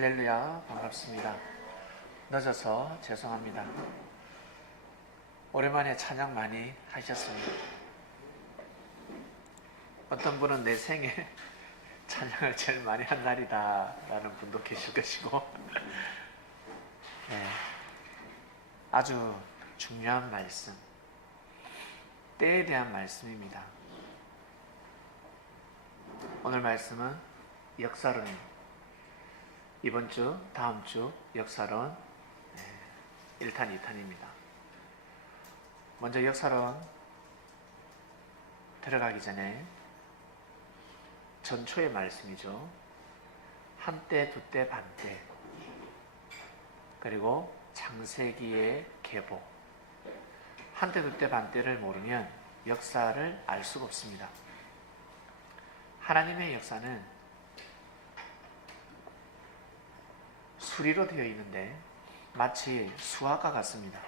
할렐루야, 반갑습니다. 늦어서 죄송합니다. 오랜만에 찬양 많이 하셨습니다. 어떤 분은 내 생에 찬양을 제일 많이 한 날이다 라는 분도 계실 것이고 네, 아주 중요한 말씀, 때에 대한 말씀입니다. 오늘 말씀은 역사론입니다. 이번 주, 다음 주 역사론 1탄, 2탄입니다. 먼저 역사론 들어가기 전에 전초의 말씀이죠. 한때, 두때, 반때, 그리고 창세기의 계보. 한때, 두때, 반때를 모르면 역사를 알 수가 없습니다. 하나님의 역사는 수리로 되어 있는데 마치 수학과 같습니다.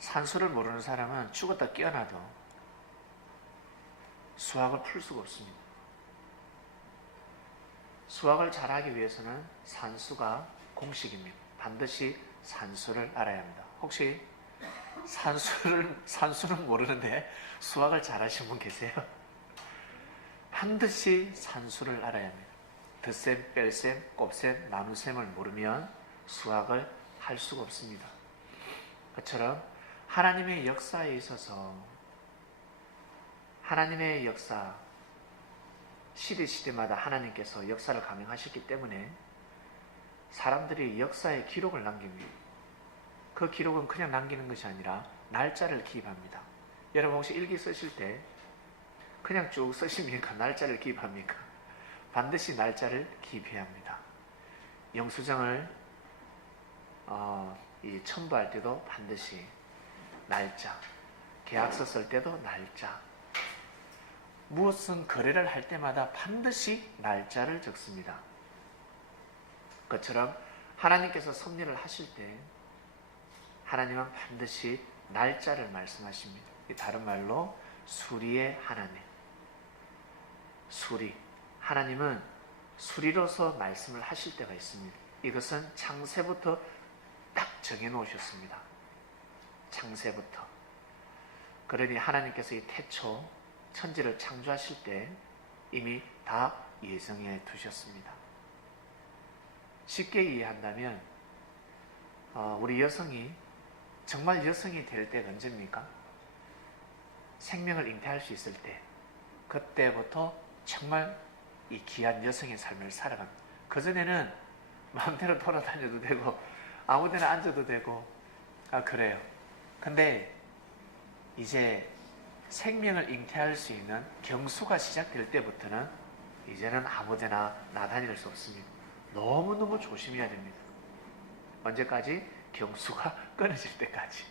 산수를 모르는 사람은 죽었다 깨어나도 수학을 풀 수가 없습니다. 수학을 잘하기 위해서는 산수가 공식입니다. 반드시 산수를 알아야 합니다. 혹시 산수는 모르는데 수학을 잘하시는 분 계세요? 반드시 산수를 알아야 합니다. 덧셈, 뺄셈, 곱셈, 나눗셈을 모르면 수학을 할 수가 없습니다. 그처럼 하나님의 역사에 있어서 하나님의 역사, 시대마다 하나님께서 역사를 감행하셨기 때문에 사람들이 역사의 기록을 남깁니다. 그 기록은 그냥 남기는 것이 아니라 날짜를 기입합니다. 여러분 혹시 일기 쓰실 때 그냥 쭉 쓰십니까? 날짜를 기입합니까? 반드시 날짜를 기입해야 합니다. 영수증을 첨부할 때도 반드시 날짜, 계약서 쓸 때도 날짜, 무엇은 거래를 할 때마다 반드시 날짜를 적습니다. 그처럼 하나님께서 섭리를 하실 때 하나님은 반드시 날짜를 말씀하십니다. 다른 말로 수리의 하나님, 수리. 하나님은 수리로서 말씀을 하실 때가 있습니다. 이것은 창세부터 딱 정해놓으셨습니다. 창세부터. 그러니 하나님께서 이 태초 천지를 창조하실 때 이미 다 예정해 두셨습니다. 쉽게 이해한다면 우리 여성이 정말 여성이 될 때가 언제입니까? 생명을 잉태할 수 있을 때, 그때부터 정말 이 귀한 여성의 삶을 살아갑니다. 그전에는 마음대로 돌아다녀도 되고 아무데나 앉아도 되고 그래요. 근데 이제 생명을 잉태할 수 있는 경수가 시작될 때부터는 이제는 아무데나 나다닐 수 없습니다. 너무너무 조심해야 됩니다. 언제까지? 경수가 끊어질 때까지.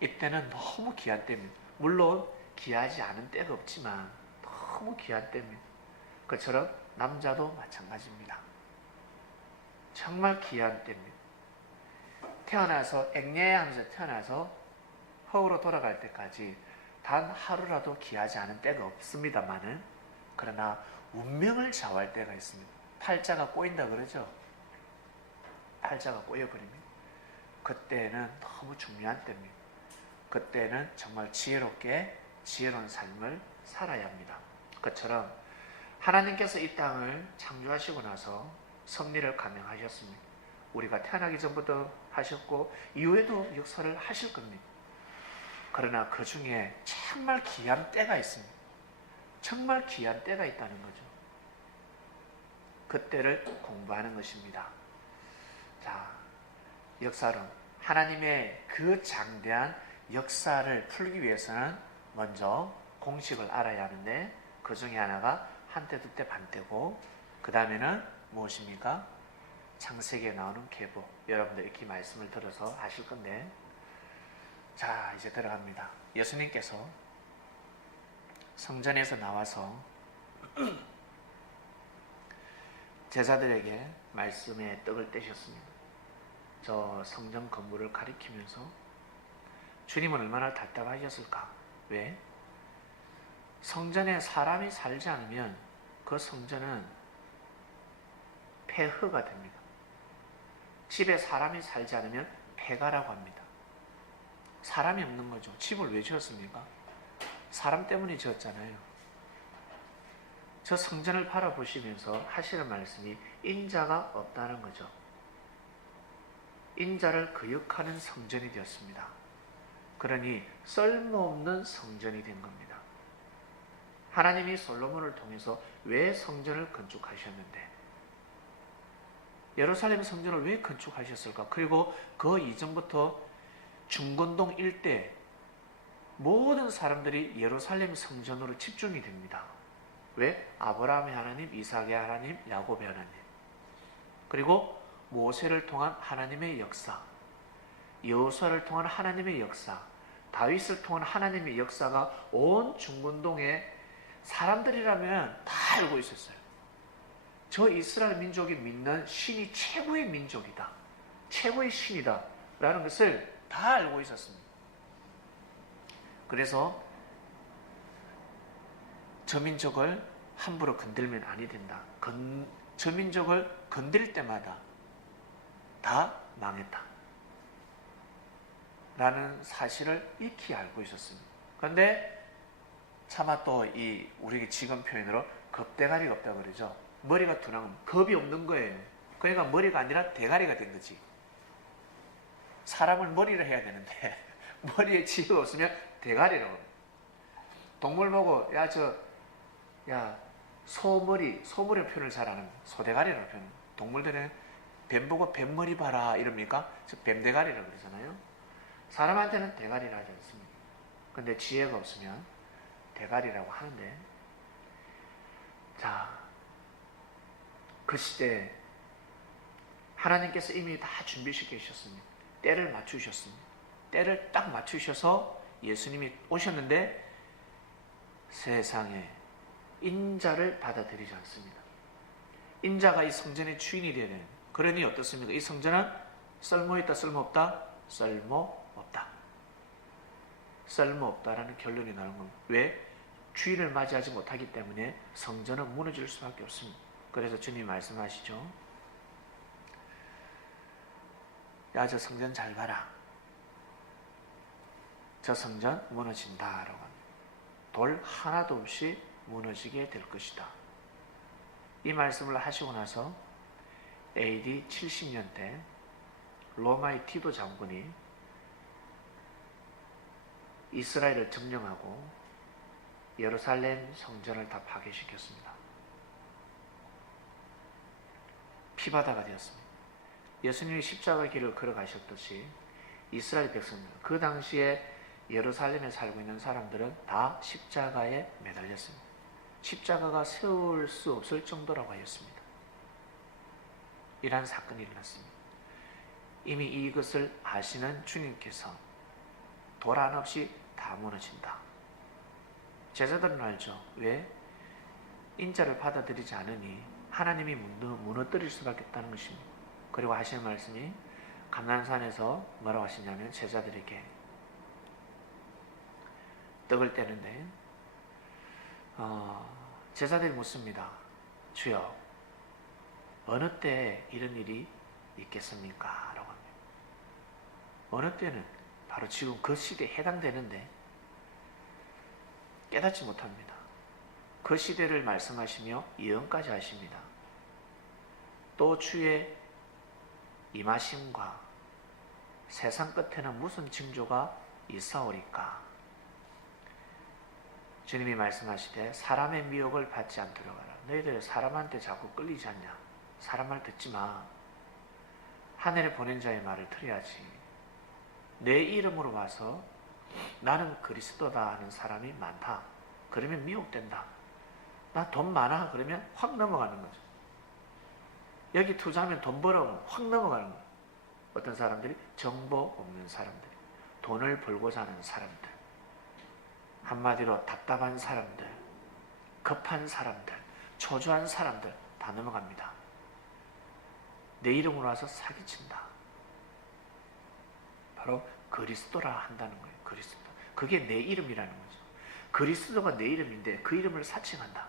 이때는 너무 귀한 때입니다. 물론 귀하지 않은 때가 없지만 너무 귀한 때입니다. 그처럼 남자도 마찬가지입니다. 정말 귀한 때입니다. 태어나서 앵예하면서 태어나서 허우로 돌아갈 때까지 단 하루라도 귀하지 않은 때가 없습니다만은, 그러나 운명을 좌우할 때가 있습니다. 팔자가 꼬인다 그러죠. 팔자가 꼬여버립니다. 그때는 너무 중요한 때입니다. 그때는 정말 지혜로운 삶을 살아야 합니다. 그처럼 하나님께서 이 땅을 창조하시고 나서 섭리를 감행하셨습니다. 우리가 태어나기 전부터 하셨고 이후에도 역사를 하실 겁니다. 그러나 그 중에 정말 귀한 때가 있습니다. 정말 귀한 때가 있다는 거죠. 그때를 공부하는 것입니다. 자, 역사론. 하나님의 그 장대한 역사를 풀기 위해서는 먼저 공식을 알아야 하는데 그 중에 하나가 한때, 두때, 반때고 그 다음에는 무엇입니까? 창세기에 나오는 계보. 여러분들 이렇게 말씀을 들어서 하실 건데, 자, 이제 들어갑니다. 예수님께서 성전에서 나와서 제자들에게 말씀의 떡을 떼셨습니다. 저 성전 건물을 가리키면서 주님은 얼마나 답답하셨을까? 왜? 성전에 사람이 살지 않으면 그 성전은 폐허가 됩니다. 집에 사람이 살지 않으면 폐가라고 합니다. 사람이 없는 거죠. 집을 왜 지었습니까? 사람 때문에 지었잖아요. 저 성전을 바라보시면서 하시는 말씀이 인자가 없다는 거죠. 인자를 거역하는 성전이 되었습니다. 그러니 쓸모없는 성전이 된 겁니다. 하나님이 솔로몬을 통해서 왜 성전을 건축하셨는데, 예루살렘 성전을 왜 건축하셨을까? 그리고 그 이전부터 중건동 일대 모든 사람들이 예루살렘 성전으로 집중이 됩니다. 왜? 아브라함의 하나님, 이삭의 하나님, 야곱의 하나님, 그리고 모세를 통한 하나님의 역사, 여호수아를 통한 하나님의 역사, 다윗을 통한 하나님의 역사가 온 중건동에 사람들이라면 다 알고 있었어요. 저 이스라엘 민족이 믿는 신이 최고의 민족이다, 최고의 신이다 라는 것을 다 알고 있었습니다. 그래서 저 민족을 함부로 건들면 아니 된다. 저 민족을 건들 때마다 다 망했다 라는 사실을 익히 알고 있었습니다. 그런데 차마 또 우리 지금 표현으로 겁대가리가 없다고 그러죠. 머리가 둔한 겁이 없는 거예요. 그러니까 머리가 아니라 대가리가 된 거지. 사람을 머리를 해야 되는데 머리에 지혜가 없으면 대가리라고 합니다. 동물 보고 소머리 표현을 잘 안 합니다. 소대가리라고 표현합니다. 동물들은 뱀 보고 뱀머리 봐라 이럽니까? 뱀대가리라고 그러잖아요. 사람한테는 대가리를 하지 않습니다. 근데 지혜가 없으면 대가리라고 하는데, 자, 그 시대에 하나님께서 이미 다 준비시켜 주셨습니다. 때를 맞추셨습니다. 때를 딱 맞추셔서 예수님이 오셨는데 세상에 인자를 받아들이지 않습니다. 인자가 이 성전의 주인이 되어야 되는, 그러니 어떻습니까? 이 성전은 쓸모있다, 쓸모없다? 쓸모없다. 쓸모없다라는 결론이 나는 겁니다. 왜? 주인을 맞이하지 못하기 때문에 성전은 무너질 수밖에 없습니다. 그래서 주님이 말씀하시죠. 야, 저 성전 잘 봐라. 저 성전 무너진다라고 합니다. 돌 하나도 없이 무너지게 될 것이다. 이 말씀을 하시고 나서 AD 70년대 로마의 티도 장군이 이스라엘을 점령하고 예루살렘 성전을 다 파괴시켰습니다. 피바다가 되었습니다. 예수님이 십자가 길을 걸어가셨듯이 이스라엘 백성들, 그 당시에 예루살렘에 살고 있는 사람들은 다 십자가에 매달렸습니다. 십자가가 세울 수 없을 정도라고 하였습니다. 이러한 사건이 일어났습니다. 이미 이것을 아시는 주님께서 돌 하나 없이 다 무너진다. 제자들은 알죠. 왜? 인자를 받아들이지 않으니 하나님이 무너뜨릴 수밖에 없다는 것입니다. 그리고 하시는 말씀이 감난산에서 뭐라고 하시냐면 제자들에게 떡을 떼는데 제자들이 묻습니다. 주여, 어느 때 이런 일이 있겠습니까? 라고 합니다. 어느 때는 바로 지금 그 시대에 해당되는데 깨닫지 못합니다. 그 시대를 말씀하시며 예언까지 하십니다. 또 주의 임하심과 세상 끝에는 무슨 징조가 있사오리까? 주님이 말씀하시되 사람의 미혹을 받지 않도록 하라. 너희들 사람한테 자꾸 끌리지 않냐? 사람 말 듣지 마. 하늘에 보낸 자의 말을 들어야지. 내 이름으로 와서 나는 그리스도다 하는 사람이 많다. 그러면 미혹된다. 나 돈 많아. 그러면 확 넘어가는 거죠. 여기 투자하면 돈 벌어오면 확 넘어가는 거예요. 어떤 사람들이 정보 없는 사람들, 돈을 벌고자 하는 사람들, 한마디로 답답한 사람들, 급한 사람들, 초조한 사람들 다 넘어갑니다. 내 이름으로 와서 사기친다. 바로 그리스도라 한다는 거예요. 그리스도. 그게 내 이름이라는 거죠. 그리스도가 내 이름인데 그 이름을 사칭한다.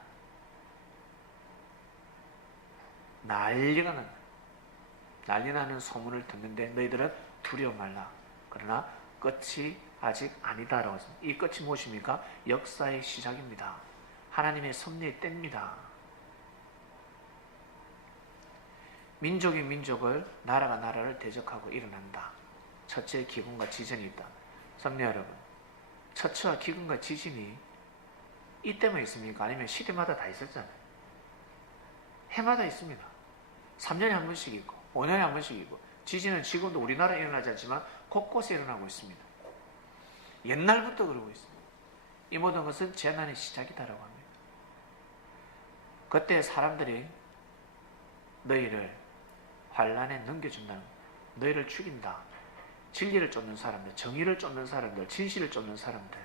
난리가 난다. 난리 나는 소문을 듣는데 너희들은 두려워 말라. 그러나 끝이 아직 아니다라고 했습니다. 이 끝이 무엇입니까? 역사의 시작입니다. 하나님의 섭리의 때입니다. 민족이 민족을, 나라가 나라를 대적하고 일어난다. 첫째 기근과 지진이 있다. 섭리 여러분, 처처와 기근과 지진이 이때만 있습니까? 아니면 시대마다 다 있었잖아요. 해마다 있습니다. 3년에 한 번씩 있고 5년에 한 번씩 있고, 지진은 지금도 우리나라에 일어나지 않지만 곳곳에 일어나고 있습니다. 옛날부터 그러고 있습니다. 이 모든 것은 재난의 시작이다라고 합니다. 그때 사람들이 너희를 환란에 넘겨준다는 거예요. 너희를 죽인다. 진리를 쫓는 사람들, 정의를 쫓는 사람들, 진실을 쫓는 사람들,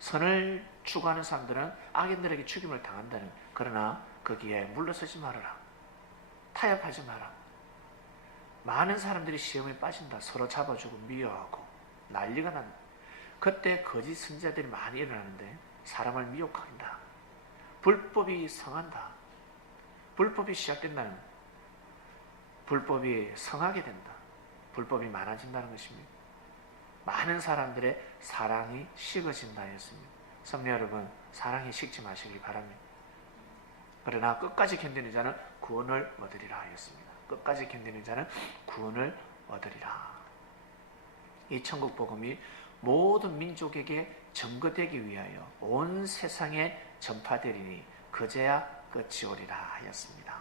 선을 추구하는 사람들은 악인들에게 죽임을 당한다는, 그러나 거기에 물러서지 말아라. 타협하지 마라. 많은 사람들이 시험에 빠진다. 서로 잡아주고 미워하고 난리가 난다. 그때 거짓 선지자들이 많이 일어나는데 사람을 미혹한다. 불법이 성한다. 불법이 시작된다는 거예요. 불법이 성하게 된다. 불법이 많아진다는 것입니다. 많은 사람들의 사랑이 식어진다 했습니다. 성도 여러분, 사랑이 식지 마시길 바랍니다. 그러나 끝까지 견디는 자는 구원을 얻으리라 하였습니다. 끝까지 견디는 자는 구원을 얻으리라. 이 천국 복음이 모든 민족에게 전거되기 위하여 온 세상에 전파되리니 그제야 끝이 오리라 하였습니다.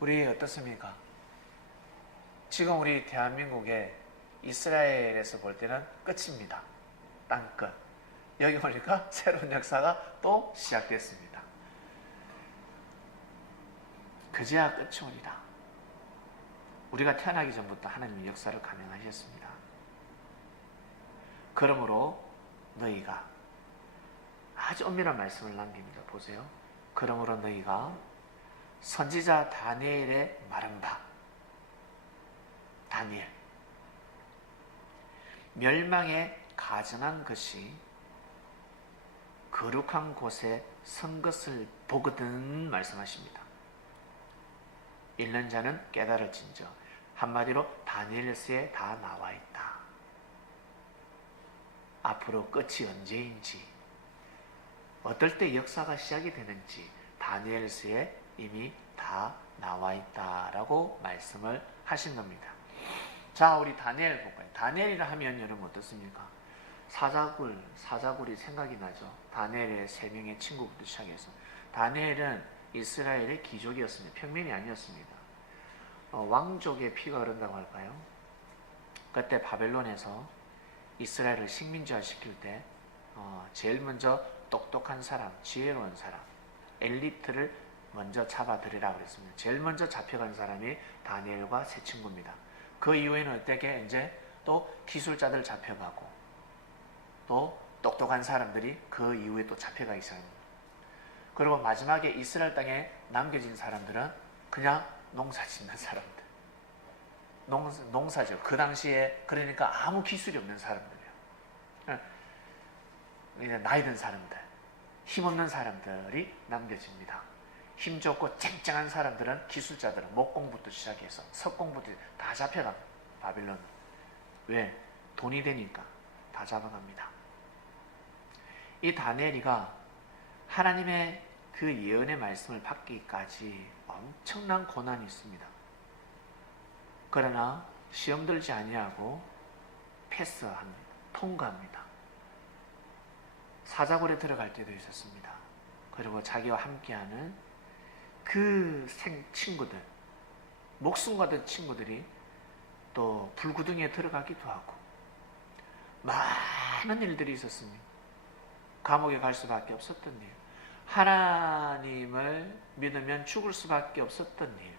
우리 어떻습니까? 지금 우리 대한민국의 이스라엘에서 볼 때는 끝입니다. 땅끝. 여기 보니까 새로운 역사가 또 시작됐습니다. 그제야 끝이 오리라. 우리가 태어나기 전부터 하나님의 역사를 감행하셨습니다. 그러므로 너희가, 아주 엄밀한 말씀을 남깁니다. 보세요. 그러므로 너희가 선지자 다니엘의 말한 바, 다니엘, 멸망에 가증한 것이 거룩한 곳에 선 것을 보거든 말씀하십니다. 읽는 자는 깨달을진저. 한마디로 다니엘서에 다 나와 있다. 앞으로 끝이 언제인지, 어떨 때 역사가 시작이 되는지 다니엘서에 이미 다 나와 있다라고 말씀을 하신 겁니다. 자, 우리 다니엘 볼까요? 다니엘이라 하면 여러분 어떻습니까? 사자굴이 생각이 나죠. 다니엘의 3명의 친구부터 시작해서. 다니엘은 이스라엘의 귀족이었습니다. 평민이 아니었습니다. 왕족의 피가 흐른다고 할까요? 그때 바벨론에서 이스라엘을 식민지화 시킬 때 제일 먼저 똑똑한 사람, 지혜로운 사람, 엘리트를 먼저 잡아들이라고 그랬습니다. 제일 먼저 잡혀간 사람이 다니엘과 세 친구입니다. 그 이후에는 어떻게 이제 또 기술자들 잡혀가고 또 똑똑한 사람들이 그 이후에 또 잡혀가기 시작합니다. 그리고 마지막에 이스라엘 땅에 남겨진 사람들은 그냥 농사 짓는 사람들. 농사죠. 그 당시에 그러니까 아무 기술이 없는 사람들이에요. 나이 든 사람들, 힘없는 사람들이 남겨집니다. 힘 좋고 쨍쨍한 사람들은, 기술자들은 목공부터 시작해서 석공부터 다 잡혀갑니다. 바빌론. 왜? 돈이 되니까 다 잡아갑니다. 이 다니엘이가 하나님의 그 예언의 말씀을 받기까지 엄청난 고난이 있습니다. 그러나 시험 들지 아니하고 패스합니다. 통과합니다. 사자굴에 들어갈 때도 있었습니다. 그리고 자기와 함께하는 그 친구들, 목숨 같은 친구들이 또 불구덩이에 들어가기도 하고 많은 일들이 있었습니다. 감옥에 갈 수밖에 없었던 일, 하나님을 믿으면 죽을 수밖에 없었던 일,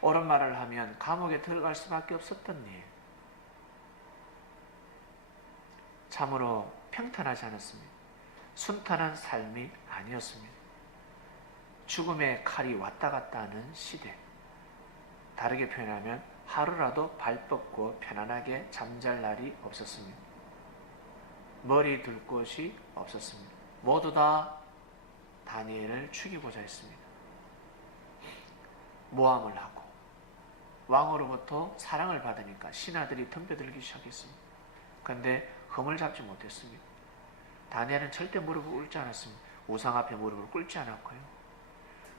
옳은 말을 하면 감옥에 들어갈 수밖에 없었던 일, 참으로 평탄하지 않았습니다. 순탄한 삶이 아니었습니다. 죽음의 칼이 왔다 갔다 하는 시대. 다르게 표현하면 하루라도 발 뻗고 편안하게 잠잘 날이 없었습니다. 머리 둘 곳이 없었습니다. 모두 다 다니엘을 죽이고자 했습니다. 모함을 하고 왕으로부터 사랑을 받으니까 신하들이 덤벼들기 시작했습니다. 그런데 흠을 잡지 못했습니다. 다니엘은 절대 무릎을 꿇지 않았습니다. 우상 앞에 무릎을 꿇지 않았고요.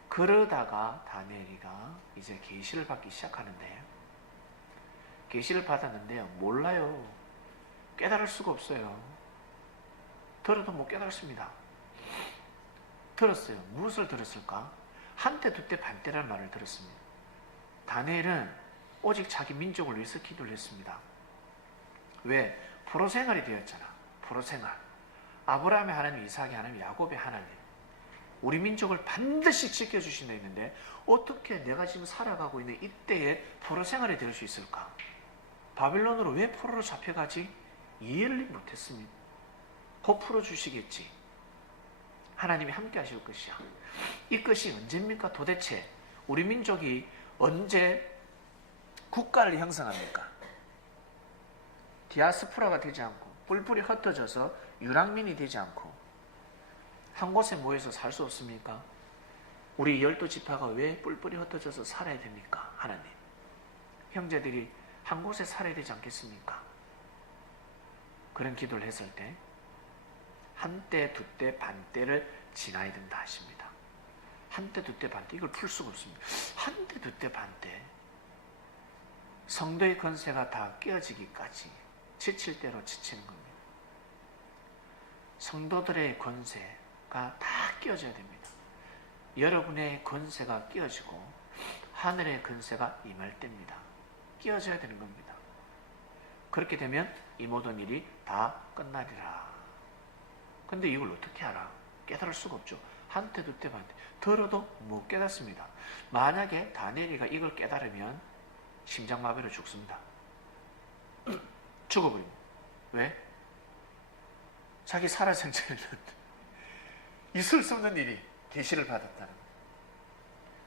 그러다가 다니엘이가 이제 계시를 받기 시작하는데, 계시를 받았는데요, 몰라요. 깨달을 수가 없어요. 들어도 못 깨달습니다. 들었어요. 무엇을 들었을까? 한때 두때 반때라는 말을 들었습니다. 다니엘은 오직 자기 민족을 위해서 기도를 했습니다. 왜? 포로생활이 되었잖아. 포로생활. 아브라함의 하나님, 이삭의 하나님, 야곱의 하나님, 우리 민족을 반드시 지켜주신다 했는데 어떻게 내가 지금 살아가고 있는 이때에 포로생활이 될 수 있을까? 바빌론으로 왜 포로로 잡혀가지? 이해를 못했습니다. 곧 풀어주시겠지. 하나님이 함께 하실 것이야. 이 것이 언제입니까? 도대체 우리 민족이 언제 국가를 형성합니까? 디아스포라가 되지 않고 뿔뿔이 흩어져서 유랑민이 되지 않고 한 곳에 모여서 살 수 없습니까? 우리 12지파가 왜 뿔뿔이 흩어져서 살아야 됩니까? 하나님, 형제들이 한 곳에 살아야 되지 않겠습니까? 그런 기도를 했을 때 한때, 두때, 반때를 지나야 된다 하십니다. 한때, 두때, 반때, 이걸 풀 수가 없습니다. 한때, 두때, 반때, 성도의 권세가 다 깨어지기까지 지칠 대로 지치는 겁니다. 성도들의 권세가 다 깨어져야 됩니다. 여러분의 권세가 깨어지고 하늘의 권세가 임할 때입니다. 깨어져야 되는 겁니다. 그렇게 되면 이 모든 일이 다 끝나리라. 근데 이걸 어떻게 알아? 깨달을 수가 없죠. 한때, 두때, 반때. 들어도 못 깨닫습니다. 만약에 다니엘이가 이걸 깨달으면 심장마비로 죽습니다. 죽어버립니다. 왜? 자기 살아생전에는 있을 수 없는 일이 계시를 받았다는 거예요.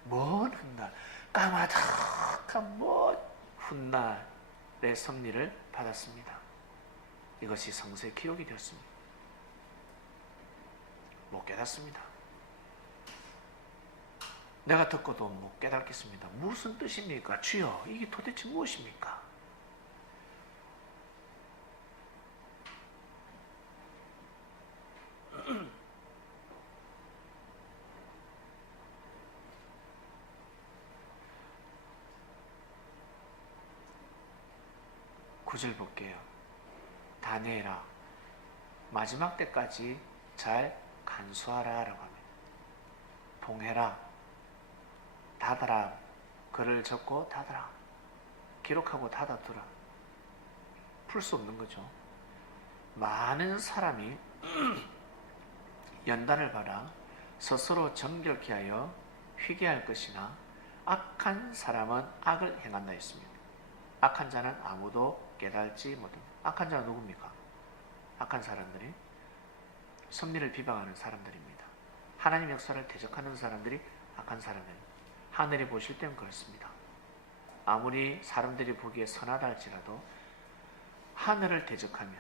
먼 훗날, 까마득한 먼 훗날의 섭리를 받았습니다. 이것이 성서의 기록이 되었습니다. 못 깨닫습니다. 내가 듣고도 못 깨닫겠습니다. 무슨 뜻입니까? 주여, 이게 도대체 무엇입니까? 구절 볼게요. 다니엘아, 마지막 때까지 잘 간수하라 라고 합니다. 봉해라, 닫아라, 글을 적고 닫아라, 기록하고 닫아두라. 풀 수 없는 거죠. 많은 사람이 연단을 받아 스스로 정결케 하여 회개할 것이나 악한 사람은 악을 행한다 했습니다. 악한 자는 아무도 깨달지 못합니다. 악한 자는 누굽니까? 악한 사람들이 섭리를 비방하는 사람들입니다. 하나님 역사를 대적하는 사람들이 악한 사람들입니다. 하늘이 보실 땐 그렇습니다. 아무리 사람들이 보기에 선하다 할지라도 하늘을 대적하면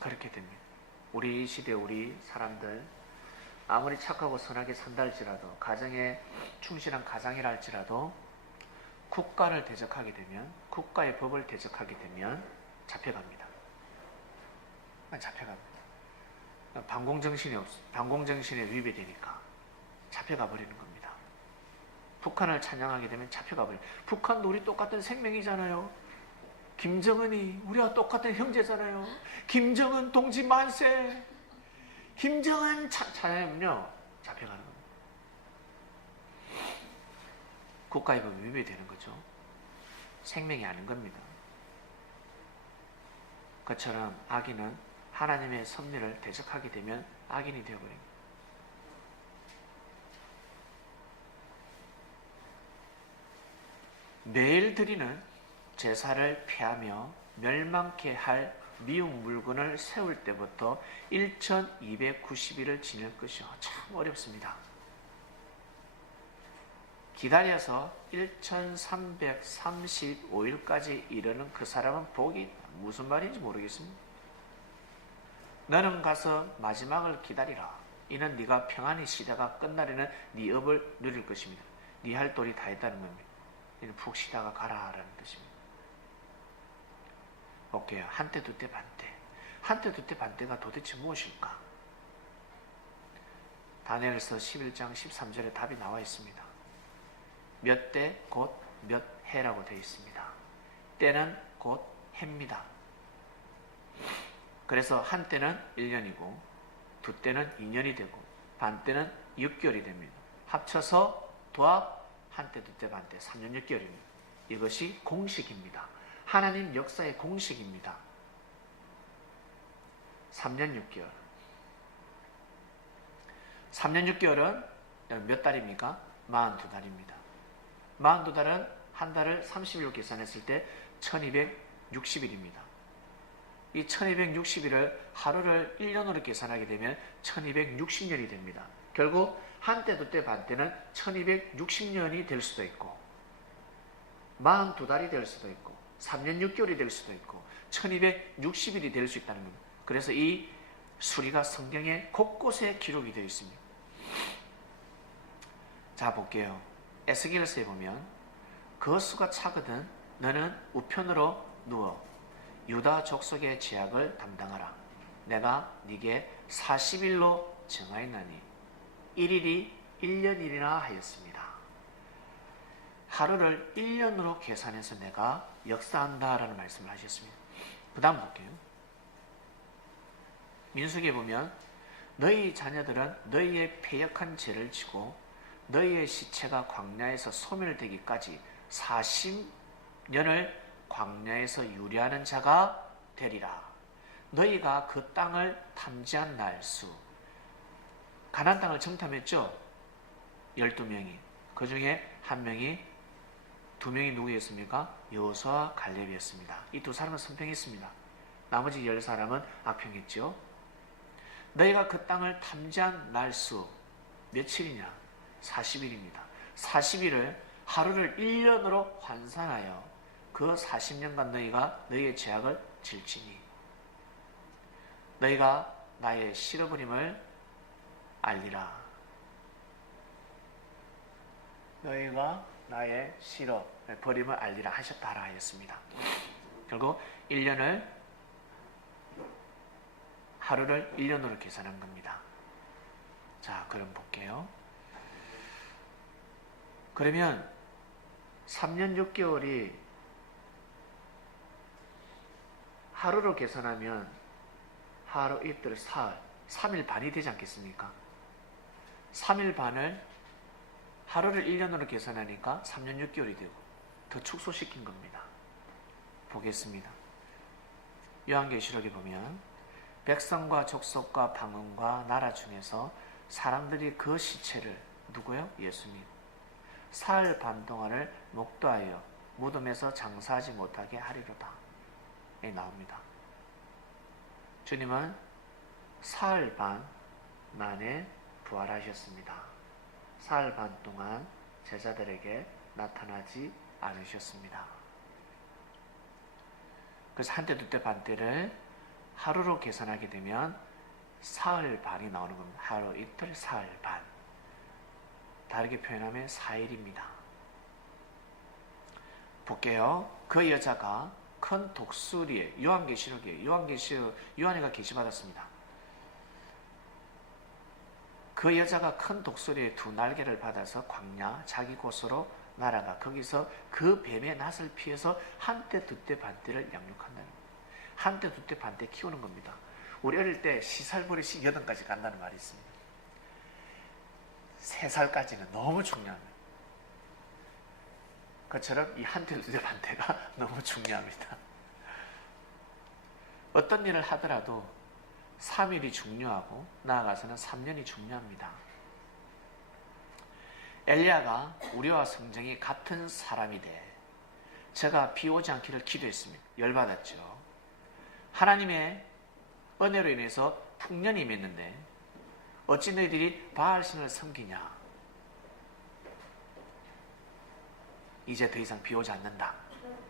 그렇게 됩니다. 우리 시대 우리 사람들 아무리 착하고 선하게 산다 할지라도, 가정에 충실한 가장이라 할지라도 국가를 대적하게 되면, 국가의 법을 대적하게 되면 잡혀갑니다. 잡혀갑니다. 반공정신에 위배되니까 잡혀가 버리는 겁니다. 북한을 찬양하게 되면 잡혀가 버려요. 북한도 우리 똑같은 생명이잖아요. 김정은이 우리와 똑같은 형제잖아요. 김정은 동지 만세. 김정은 찬양하면요 잡혀가는 겁니다. 국가의 법이 위배되는 거죠. 생명이 아닌 겁니다. 그처럼 악인은 하나님의 섭리를 대적하게 되면 악인이 되어버립니다. 매일 드리는 제사를 폐하며 멸망케 할 미혹 물건을 세울 때부터 1290일을 지낼 것이요. 참 어렵습니다. 기다려서 1335일까지 이르는 그 사람은 복이 무슨 말인지 모르겠습니다. 너는 가서 마지막을 기다리라. 이는 네가 평안히 시대가 끝나려는 네 업을 누릴 것입니다. 네 할 도리 다 했다는 겁니다. 이는 푹 쉬다가 가라라는 뜻입니다. 볼게요. 한때 두때 반때. 한때 두때 반때가 도대체 무엇일까? 다니엘서 11장 13절에 답이 나와 있습니다. 몇 때 곧 몇 해라고 되어 있습니다. 때는 곧 해입니다. 그래서 한때는 1년이고 두때는 2년이 되고 반때는 6개월이 됩니다. 합쳐서 도합 한때 두때 반때 3년 6개월입니다. 이것이 공식입니다. 하나님 역사의 공식입니다. 3년 6개월. 3년 6개월은 몇 달입니까? 42달입니다. 42달은 한 달을 30일로 계산했을 때 1260일입니다. 이 1260일을 하루를 1년으로 계산하게 되면 1260년이 됩니다. 결국 한때 두때 반때는 1260년이 될 수도 있고 42달이 될 수도 있고 3년 6개월이 될 수도 있고 1260일이 될 수 있다는 겁니다. 그래서 이 수리가 성경에 곳곳에 기록이 되어 있습니다. 자 볼게요. 에스겔서에 보면 그 수가 차거든 너는 우편으로 누워 유다 족속의 죄악을 담당하라. 내가 네게 40일로 정하였나니 1일이 1년이나 하였습니다. 하루를 1년으로 계산해서 내가 역사한다라는 말씀을 하셨습니다. 그 다음 볼게요. 민수기에 보면 너희 자녀들은 너희의 패역한 죄를 지고 너희의 시체가 광야에서 소멸되기까지 40년을 광야에서 유리하는 자가 되리라. 너희가 그 땅을 탐지한 날수 가나안 땅을 정탐했죠? 12명이. 그 중에 한 명이 2명이 누구였습니까? 여호수아와 갈렙이었습니다. 이 두 사람은 선평했습니다. 나머지 10사람은 악평했죠. 너희가 그 땅을 탐지한 날수 며칠이냐? 40일입니다. 40일을 하루를 1년으로 환산하여 그 40년간 너희가 너희의 죄악을 질지니 너희가 나의 실어버림을 알리라. 너희가 나의 실어버림을 알리라 하셨다라 하였습니다. 결국 1년을 하루를 1년으로 계산한 겁니다. 자, 그럼 볼게요. 그러면 3년 6개월이 하루로 계산하면 하루, 이틀, 사흘, 3일 반이 되지 않겠습니까? 3일 반을 하루를 1년으로 계산하니까 3년 6개월이 되고 더 축소시킨 겁니다. 보겠습니다. 요한계시록에 보면 백성과 족속과 방언과 나라 중에서 사람들이 그 시체를 누구요? 예수님. 사흘 반 동안을 목도하여 무덤에서 장사하지 못하게 하리로다. 에 나옵니다. 주님은 사흘 반 만에 부활하셨습니다. 사흘 반 동안 제자들에게 나타나지 않으셨습니다. 그래서 한때 두때 반때를 하루로 계산하게 되면 사흘 반이 나오는 겁니다. 하루, 이틀, 사흘 반. 다르게 표현하면 4일입니다. 볼게요. 그 여자가 큰 독수리에 요한계시록에 요한이가 계시받았습니다. 그 여자가 큰 독수리의 2 날개를 받아서 광야 자기 곳으로 날아가 거기서 그 뱀의 낫을 피해서 한때 두때 반때를 양육한다는 겁니다. 한때 두때 반때 키우는 겁니다. 우리 어릴 때 시살버릇이 8까지 간다는 말이 있습니다. 3살까지는 너무 중요합니다. 그처럼 이 한때 두때 반때가 너무 중요합니다. 어떤 일을 하더라도 3일이 중요하고 나아가서는 3년이 중요합니다. 엘리야가 우리와 성정이 같은 사람이 돼 제가 비 오지 않기를 기도했습니다. 열받았죠. 하나님의 은혜로 인해서 풍년이 임했는데 어찌 너희들이 바알신을 섬기냐. 이제 더 이상 비 오지 않는다.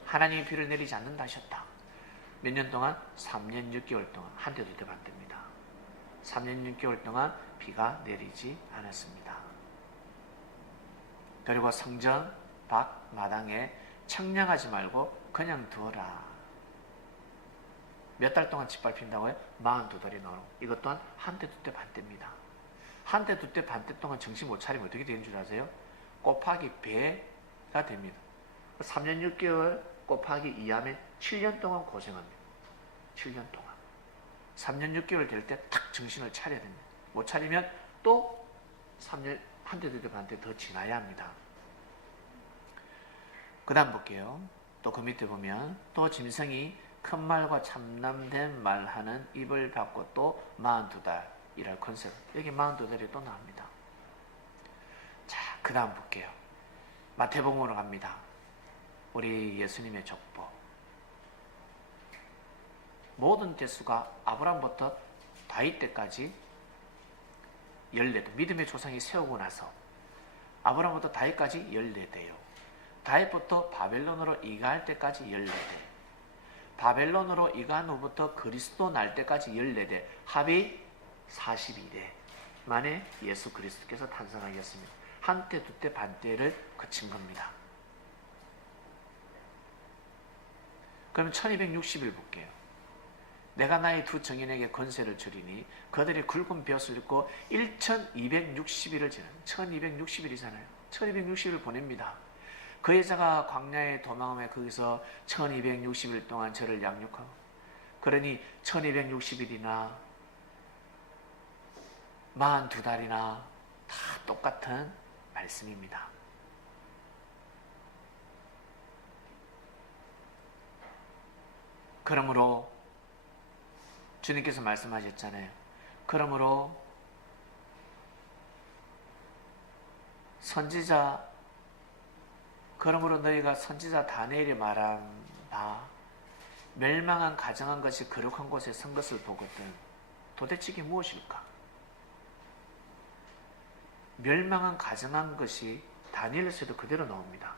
하나님이 비를 내리지 않는다 하셨다. 몇 년 동안? 3년 6개월 동안 한때 두때 반때입니다. 3년 6개월 동안 비가 내리지 않았습니다. 그리고 성전 밖 마당에 청량하지 말고 그냥 두어라. 몇 달 동안 짓밟힌다고요? 42달이 넘어. 이것 또한 한 때, 두 때, 반 때입니다. 한 때, 두 때, 반 때 동안 정신 못 차리면 어떻게 되는 줄 아세요? 곱하기 배가 됩니다. 3년 6개월 곱하기 2하면 7년 동안 고생합니다. 7년 동안. 3년 6개월 될 때 탁 정신을 차려야 됩니다. 못 차리면 또 3년, 한 때, 두 때, 반 때 더 지나야 합니다. 그 다음 볼게요. 또 그 밑에 보면 또 짐승이 큰 말과 참남된 말하는 입을 받고 또 42달이랄 컨셉. 여기 42달이 또 나옵니다. 자, 그 다음 볼게요. 마태복음으로 갑니다. 우리 예수님의 족보. 모든 대수가 아브라함부터 다윗 때까지 14대. 믿음의 조상이 세우고 나서 아브라함부터 다윗까지 14대요. 다윗부터 바벨론으로 이가할 때까지 14대. 바벨론으로 이가한 후부터 그리스도 날 때까지 14대. 합이 42대 만에 예수 그리스도께서 탄생하셨습니다. 한때, 두때, 반때를 거친 겁니다. 그럼 1260일 볼게요. 내가 나의 두 정인에게 권세를 주리니 그들이 굵은 벼슬 입고 1260일을 지나요. 1260일이잖아요. 1260일 보냅니다. 그 여자가 광야에 도망하며 거기서 1260일 동안 저를 양육하고, 그러니 1260일이나 42달이나 다 똑같은 말씀입니다. 그러므로 주님께서 말씀하셨잖아요. 그러므로 너희가 선지자 다니엘이 말한 바 멸망한 가정한 것이 거룩한 곳에 선 것을 보거든. 도대체 이게 무엇일까? 멸망한 가정한 것이 다니엘서도 그대로 나옵니다.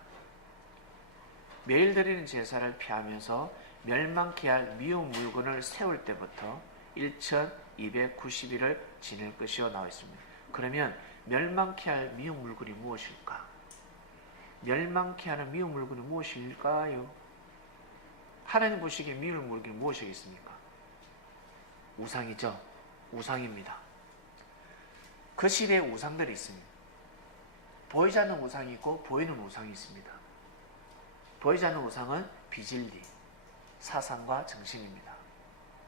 매일 드리는 제사를 피하면서 멸망케 할 미운 물건을 세울 때부터 1290일을 지낼 것이요 나와 있습니다. 그러면 멸망케 할 미운 물건이 무엇일까? 멸망케 하는 미운 물건이 무엇일까요? 하나님 보시기에 미운 물건이 무엇이겠습니까? 우상이죠. 우상입니다. 그 시대에 우상들이 있습니다. 보이지 않는 우상이 있고 보이는 우상이 있습니다. 보이지 않는 우상은 비진리, 사상과 정신입니다.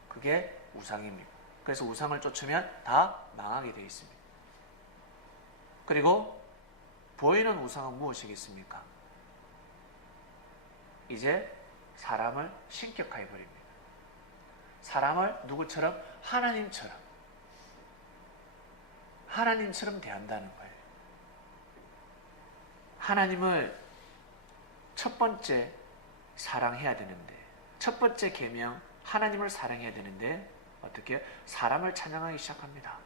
그게 우상입니다. 그래서 우상을 쫓으면 다 망하게 되어 있습니다. 그리고 보이는 우상은 무엇이겠습니까? 이제 사람을 신격화해 버립니다. 사람을 누구처럼? 하나님처럼 대한다는 거예요. 하나님을 첫 번째 사랑해야 되는데, 첫 번째 계명 하나님을 사랑해야 되는데 어떻게? 사람을 찬양하기 시작합니다.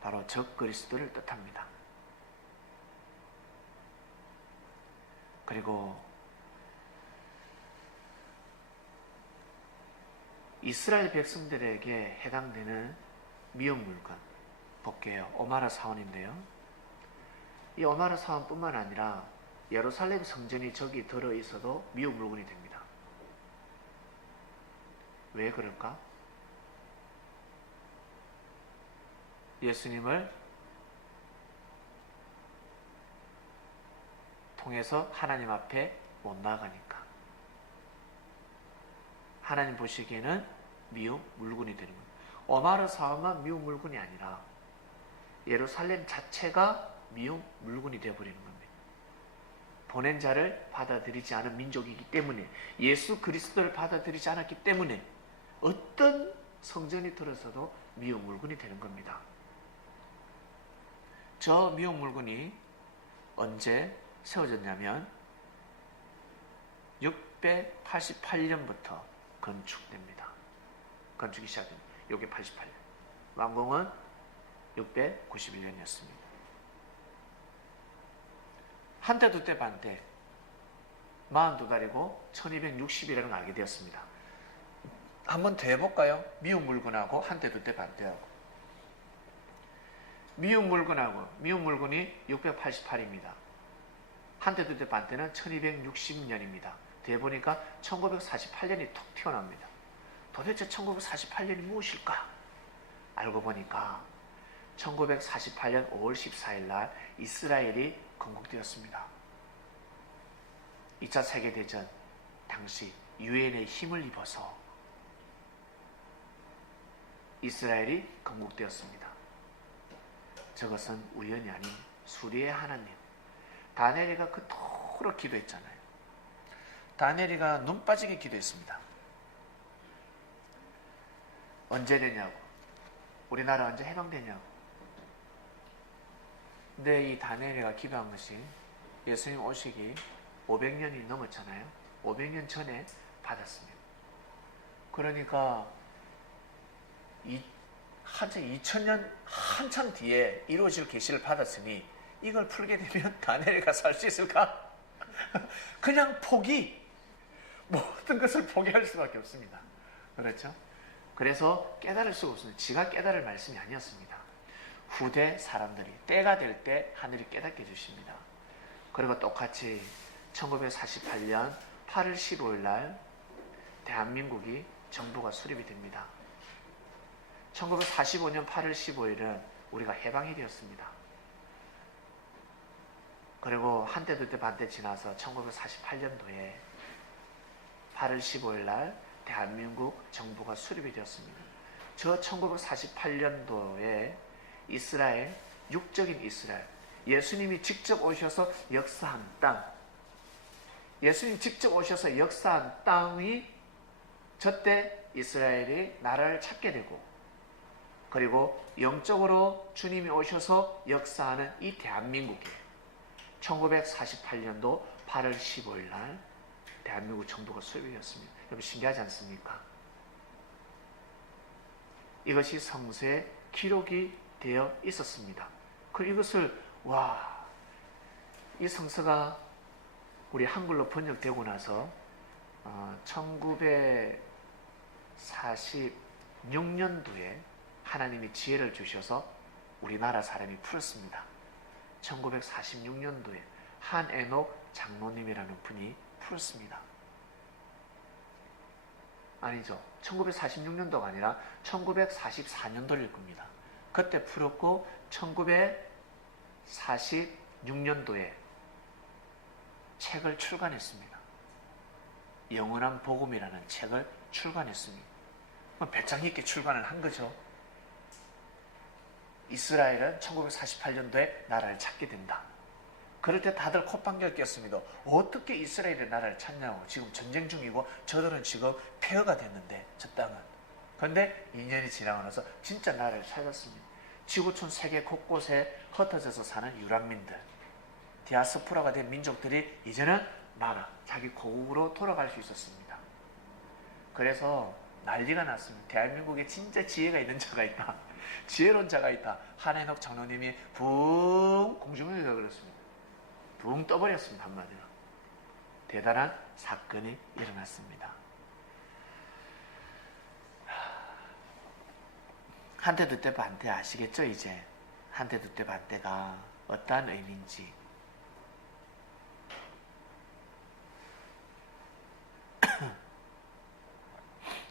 바로 적 그리스도를 뜻합니다. 그리고 이스라엘 백성들에게 해당되는 미운 물건 볼게요. 오마라 사원인데요. 이 오마라 사원뿐만 아니라 예루살렘 성전이 저기 들어있어도 미운 물건이 됩니다. 왜 그럴까? 예수님을 통해서 하나님 앞에 못 나가니까. 하나님 보시기에는 미운 물건이 되는 겁니다. 오마르 사원만 미운 물건이 아니라 예루살렘 자체가 미운 물건이 되어버리는 겁니다. 보낸 자를 받아들이지 않은 민족이기 때문에, 예수 그리스도를 받아들이지 않았기 때문에 어떤 성전이 들어서도 미운 물건이 되는 겁니다. 저 미운 물건이 언제 세워졌냐면 688년부터 건축됩니다. 건축이 시작됩니다. 요게 88년. 완공은 691년이었습니다. 한때, 두때, 반때 42달이고 1260이라는 걸 알게 되었습니다. 한번 더 해볼까요? 미운 물건하고 한때, 두때, 반때하고. 미운 물건이 688입니다. 한때 두때 반때는 1260년입니다. 뒤에 보니까 1948년이 톡 튀어나옵니다. 도대체 1948년이 무엇일까? 알고 보니까 1948년 5월 14일 날 이스라엘이 건국되었습니다. 2차 세계대전 당시 유엔의 힘을 입어서 이스라엘이 건국되었습니다. 저것은 우연이 아닌 수리의 하나님. 다니엘이가 그토록 기도했잖아요. 다니엘이가 눈 빠지게 기도했습니다. 언제 되냐고. 우리나라 언제 해방되냐고. 근데 이 다니엘이가 기도한 것이 예수님 오시기 500년이 넘었잖아요. 500년 전에 받았습니다. 그러니까 한참 2000년 한참 뒤에 이루어질 계시를 받았으니 이걸 풀게 되면 다니엘이가 살 수 있을까? 그냥 포기. 모든 것을 포기할 수밖에 없습니다. 그렇죠? 그래서 깨달을 수가 없습니다. 지가 깨달을 말씀이 아니었습니다. 후대 사람들이 때가 될 때 하늘이 깨닫게 해주십니다. 그리고 똑같이 1948년 8월 15일 날 대한민국이 정부가 수립이 됩니다. 1945년 8월 15일은 우리가 해방이 되었습니다. 그리고 한때 두때 반때 지나서 1948년도에 8월 15일 날 대한민국 정부가 수립이 되었습니다. 저 1948년도에 이스라엘, 육적인 이스라엘, 예수님이 직접 오셔서 역사한 땅, 예수님 직접 오셔서 역사한 땅이 저때 이스라엘이 나라를 찾게 되고, 그리고 영적으로 주님이 오셔서 역사하는 이 대한민국이 1948년도 8월 15일 날 대한민국 정부가 수립되었습니다. 여러분 신기하지 않습니까? 이것이 성서에 기록이 되어 있었습니다. 그리고 이것을 이 성서가 우리 한글로 번역되고 나서 1946년도에 하나님이 지혜를 주셔서 우리나라 사람이 풀었습니다. 1946년도에 한에녹 장로님이라는 분이 풀었습니다. 아니죠. 1946년도가 아니라 1944년도일 겁니다. 그때 풀었고 1946년도에 책을 출간했습니다. 영원한 복음이라는 책을 출간했습니다. 배짱 있게 출간을 한 거죠. 이스라엘은 1948년도에 나라를 찾게 된다. 그럴 때 다들 콧방귀를 꼈습니다. 어떻게 이스라엘의 나라를 찾냐고. 지금 전쟁 중이고 저들은 지금 폐허가 됐는데 저 땅은. 그런데 2년이 지나고 나서 진짜 나라를 찾았습니다. 지구촌 세계 곳곳에 흩어져서 사는 유랑민들, 디아스포라가 된 민족들이 이제는 나라, 자기 고국으로 돌아갈 수 있었습니다. 그래서 난리가 났습니다. 대한민국에 진짜 지혜가 있는 자가 있다. 지혜로운 자가 있다. 한해녹 장로님이 붕 공중을 그랬습니다. 붕 떠버렸습니다. 한마디로. 대단한 사건이 일어났습니다. 한때 두때 반때 아시겠죠? 이제 한때 두때 반때가 어떠한 의미인지.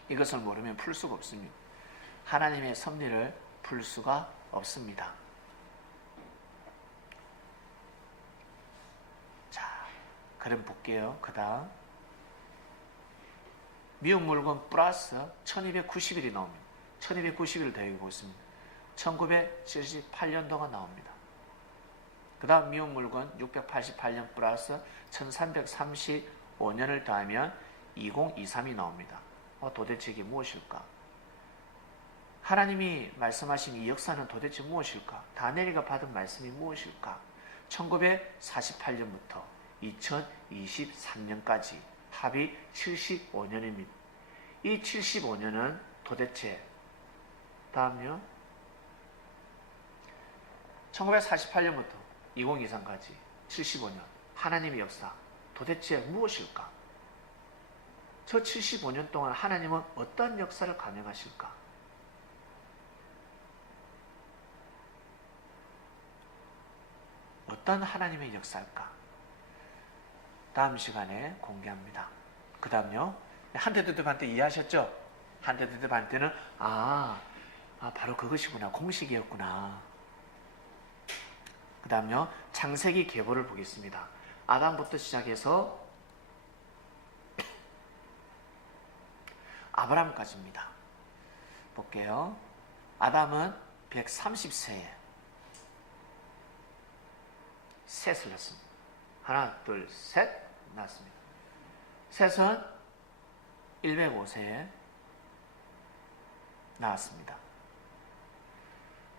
이것을 모르면 풀 수가 없습니다. 하나님의 섭리를 풀 수가 없습니다. 자, 그럼 볼게요. 그 다음 미운 물건 플러스 1290일이 나옵니다. 1290일 더하고 있습니다. 1978년도가 나옵니다. 그 다음 미운 물건 688년 플러스 1335년을 더하면 2023이 나옵니다. 도대체 이게 무엇일까? 하나님이 말씀하신 이 역사는 도대체 무엇일까? 다니엘이가 받은 말씀이 무엇일까? 1948년부터 2023년까지 합이 75년입니다. 이 75년은 도대체 다음요 1948년부터 2023까지 75년 하나님의 역사 도대체 무엇일까? 저 75년 동안 하나님은 어떤 역사를 감행하실까? 어떤 하나님의 역사일까? 다음 시간에 공개합니다. 그 다음요. 한테드드반테 이해하셨죠? 한테드드반테는 바로 그것이구나. 공식이었구나. 그 다음요. 창세기 계보를 보겠습니다. 아담부터 시작해서 아브람까지입니다. 볼게요. 아담은 130세에 셋을 낳습니다. 하나, 둘, 셋 낳았습니다. 셋은 105세에 낳았습니다.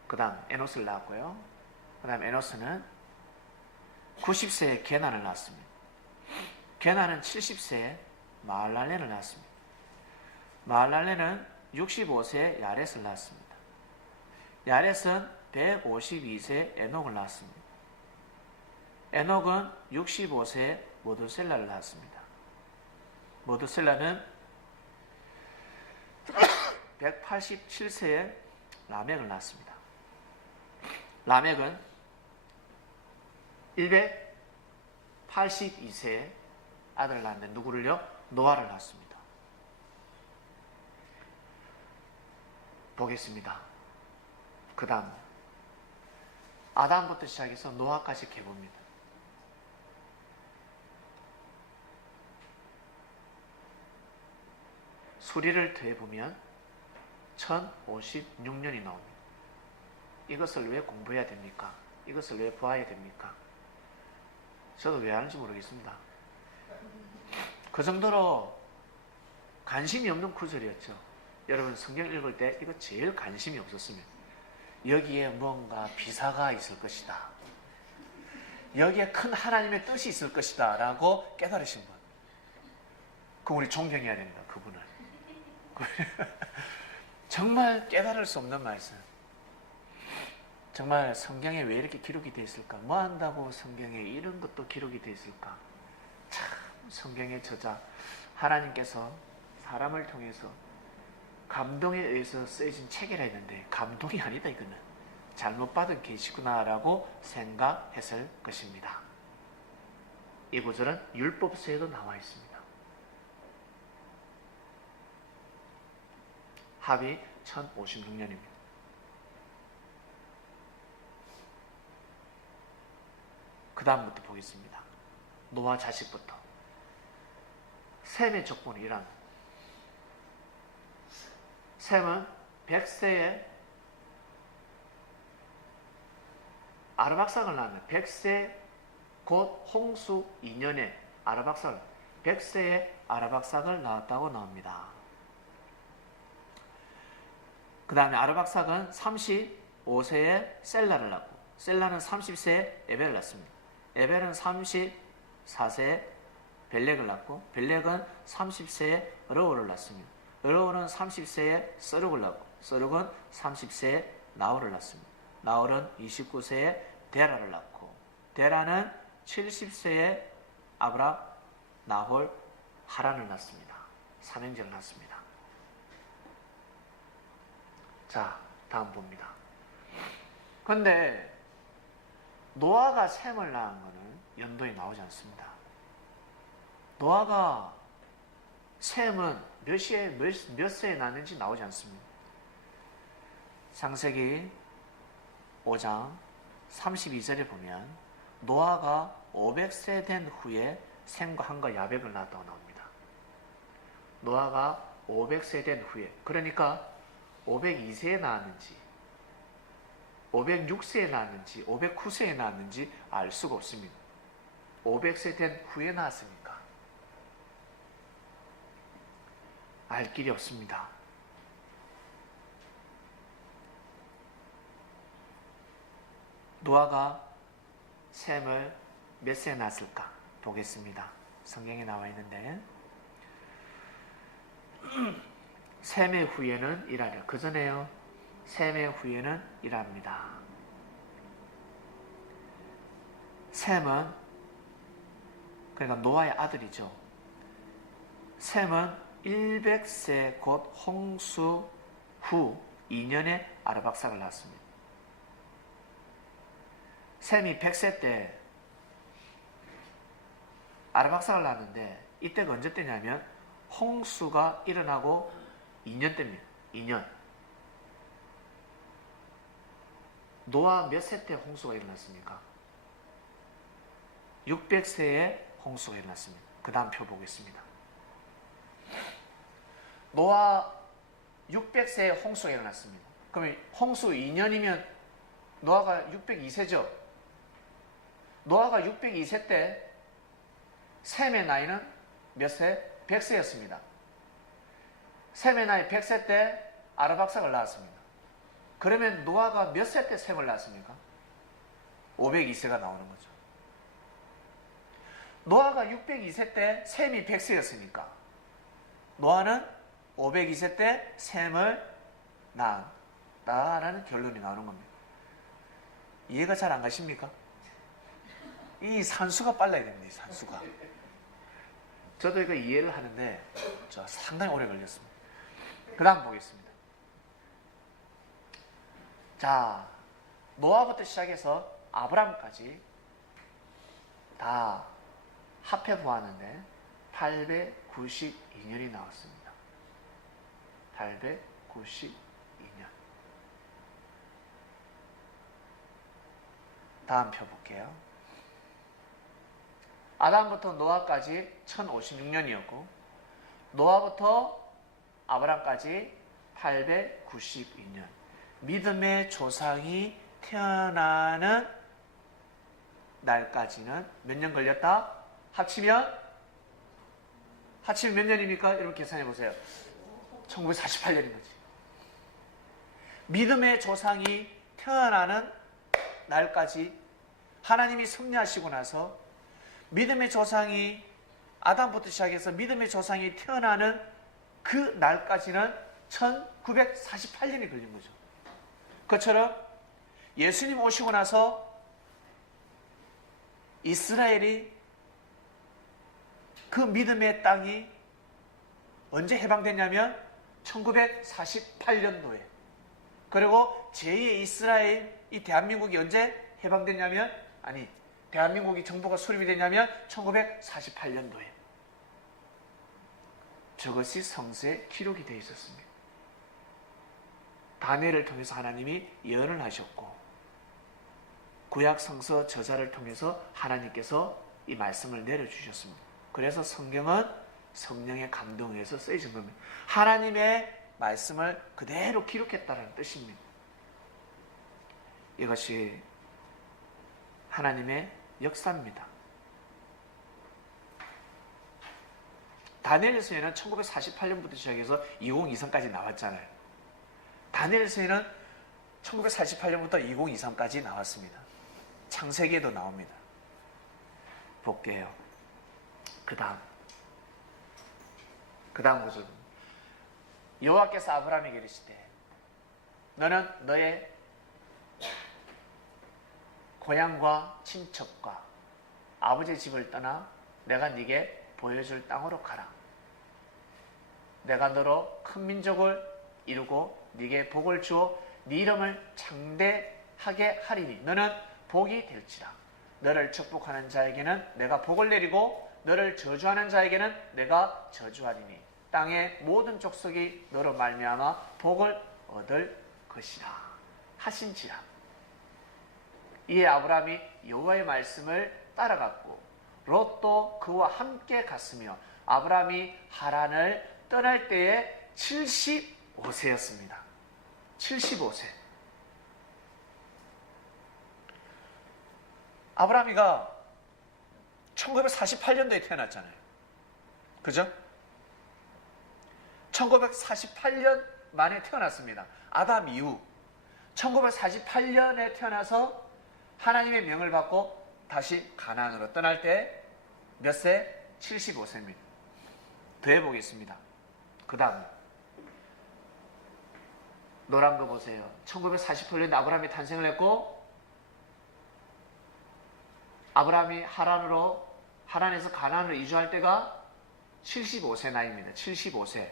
그 다음 에노스를 낳았고요. 그 다음 에노스는 90세에 게난을 낳았습니다. 게난은 70세에 마할랄렐을 낳았습니다. 마할랄렐은 65세에 야렛을 낳았습니다. 야렛은 152세에 에녹을 낳았습니다. 에녹은 65세에 모두셀라를 낳았습니다. 모두셀라는 187세에 라멕을 낳았습니다. 라멕은 182세에 아들을 낳았는데 누구를요? 노아를 낳았습니다. 보겠습니다. 그 다음 아담부터 시작해서 노아까지 해봅니다. 수리를 더해보면 1056년이 나옵니다. 이것을 왜 공부해야 됩니까? 이것을 왜 보아야 됩니까? 저도 왜 하는지 모르겠습니다. 그 정도로 관심이 없는 구절이었죠. 여러분 성경 읽을 때 이거 제일 관심이 없었으면 여기에 뭔가 비사가 있을 것이다. 여기에 큰 하나님의 뜻이 있을 것이다 라고 깨달으신 분. 그럼 우리 존경해야 됩니다. 그분을. 정말 깨달을 수 없는 말씀. 정말 성경에 왜 이렇게 기록이 되어 있을까? 뭐 한다고 성경에 이런 것도 기록이 되어 있을까? 참 성경의 저자 하나님께서 사람을 통해서 감동에 의해서 쓰여진 책이라 했는데 감동이 아니다. 이거는 잘못 받은 계시구나 라고 생각했을 것입니다. 이 구절은 율법서에도 나와 있습니다. 합이 1056년입니다. 그 다음부터 보겠습니다. 노아 자식부터. 셈의 족보는 이런. 셈은 100세에 아르박삭을 낳았네. 100세 곧 홍수 2년에 아르박삭 100세에 아르박삭을 낳았다고 나옵니다. 그 다음에 아르박삭은 35세에 셀라를 낳고 셀라는 30세에 에벨을 낳습니다. 에벨은 34세에 벨렉을 낳고 벨렉은 30세에 르우를 낳습니다. 르우는 30세에 서룩을 낳고 서룩은 30세에 나홀을 낳습니다. 나홀은 29세에 데라를 낳고 데라는 70세에 아브람, 나홀, 하란을 낳습니다. 삼형제를 낳습니다. 자, 다음 봅니다. 그런데 노아가 셈을 낳은 것은 연도에 나오지 않습니다. 노아가 셈은 몇 세에 낳았는지 나오지 않습니다. 창세기 5장 32절에 보면 노아가 500세 된 후에 셈과 함과 야벳을 낳았다고 나옵니다. 노아가 500세 된 후에, 그러니까 502세에 낳았는지 506세에 낳았는지 509세에 낳았는지 알 수가 없습니다. 500세 된 후에 낳았으니까 알 길이 없습니다. 노아가 셈을 몇 세에 낳았을까 보겠습니다. 성경에 나와 있는데 셈의 후에는 일하려. 그 전에요. 셈의 후에는 일합니다. 셈은 그러니까 노아의 아들이죠. 셈은 100세 곧 홍수 후 2년에 아르박삭을 낳았습니다. 셈이 100세 때 아라박사를 낳았는데 이때가 언제 때냐면 홍수가 일어나고 2년 때입니다. 2년. 노아 몇 세 때 홍수가 일어났습니까? 600세에 홍수가 일어났습니다. 그 다음 표 보겠습니다. 노아 600세에 홍수가 일어났습니다. 그러면 홍수 2년이면 노아가 602세죠. 노아가 602세 때 셈의 나이는 몇 세? 100세였습니다. 셈의 나이 100세 때 아르박삭을 낳았습니다. 그러면 노아가 몇 세 때 셈을 낳았습니까? 502세가 나오는 거죠. 노아가 602세 때 셈이 100세였으니까 노아는 502세 때 셈을 낳았다라는 결론이 나오는 겁니다. 이해가 잘 안 가십니까? 이 산수가 빨라야 됩니다. 이 산수가. 저도 이거 이해를 하는데 상당히 오래 걸렸습니다. 그 다음 보겠습니다. 자, 노아부터 시작해서 아브람까지 다 합해 보았는데 892년이 나왔습니다. 892년. 다음 표 볼게요. 아담부터 노아까지 1056년이었고 노아부터 아브람까지 892년. 믿음의 조상이 태어나는 날까지는 몇 년 걸렸다? 합치면 몇 년입니까? 여러분 계산해 보세요. 1948년인 거지. 믿음의 조상이 태어나는 날까지 하나님이 섭리하시고 나서 믿음의 조상이 아담부터 시작해서 믿음의 조상이 태어나는 그 날까지는 1948년이 걸린 거죠. 그처럼 예수님 오시고 나서 이스라엘이 그 믿음의 땅이 언제 해방됐냐면 1948년도에. 그리고 제2의 이스라엘, 이 대한민국이 언제 해방됐냐면, 대한민국이 정부가 수립이 됐냐면 1948년도에. 저것이 성서에 기록이 되어 있었습니다. 다니엘을 통해서 하나님이 예언을 하셨고 구약 성서 저자를 통해서 하나님께서 이 말씀을 내려주셨습니다. 그래서 성경은 성령의 감동에 의해서 쓰여진 겁니다. 하나님의 말씀을 그대로 기록했다는 뜻입니다. 이것이 하나님의 역사입니다. 다니엘서에는 1948년부터 시작해서 2023까지 나왔잖아요. 다니엘서에는 1948년부터 2023까지 나왔습니다. 창세기에도 나옵니다. 볼게요. 그 다음 구절. 여호와께서 아브라함에게 이르시되 너는 너의 고향과 친척과 아버지의 집을 떠나 내가 네게 보여줄 땅으로 가라. 내가 너로 큰 민족을 이루고 네게 복을 주어 네 이름을 창대하게 하리니 너는 복이 될지라. 너를 축복하는 자에게는 내가 복을 내리고 너를 저주하는 자에게는 내가 저주하리니 땅의 모든 족속이 너로 말미암아 복을 얻을 것이라 하신지라. 이에 아브라함이 여호와의 말씀을 따라갔고 롯도 그와 함께 갔으며 아브라함이 하란을 떠날 때에 75세였습니다. 75세. 아브라함이가 1948년도에 태어났잖아요. 그죠? 1948년 만에 태어났습니다. 아담 이후 1948년에 태어나서 하나님의 명을 받고 다시 가나안으로 떠날 때 몇 세? 75세입니다. 더해보겠습니다. 그 다음 노란 거 보세요. 1948년에 아브라함이 탄생을 했고 아브라함이 하란에서 가나안으로 이주할 때가 75세 나이입니다. 75세.